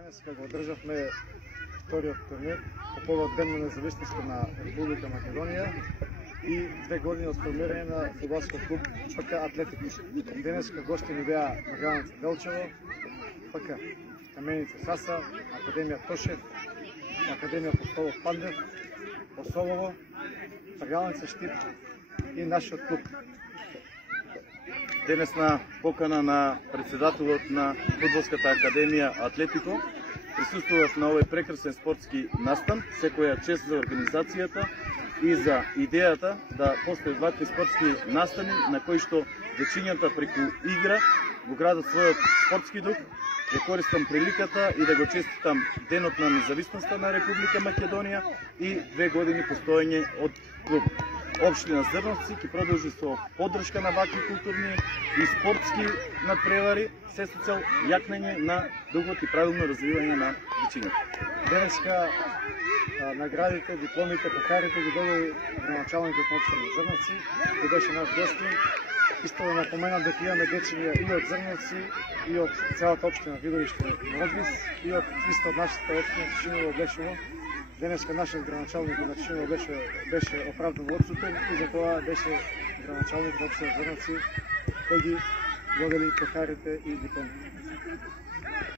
Денеска го одржавме вториот турнир по повод Ден на независноста на Република Македонија и 2 години од формирање на фудбалскиот клуб ПК Атлетико. Денеска гости ни беа Граница Делчево, ПК Каменица Саса, Академија Тошев, Академија Апостолов Пандев, Осолово, Тргалница Штип и нашиот клуб. Денес на покана на председателот на Фудбалската академија Атлетико присуствував на овој прекрасен спортски настан. Секоја чест за организацијата и за идејата да постои вакви спортски настани на кои што дечињата преку игра го градат својот спортски дух. Ја користам приликата и да го честитам Денот на независноста на Република Македонија и 2 години постоење од клуб. Општина Зрновци ќе продолжи со поддршка на вакви културни и спортски надпревари, се со цел јакнење на дугот и правилно развивање на дечињата. Денеска наградите, дипломите, покарите ги доби градоначалникот на општина Зрновци, кој беше наш гостин. Исто да напоменам дека имаме дечиња и од Зрновци, и од целата општина Видовиште Родвис, и од исто од нашата општина Тишиново Облешово. Денеска нашиот градоначалник на Тишиново беше оправдано отсутен и затоа беше градоначалник на општина Зрновци кој ги додели пехарите и дипломите.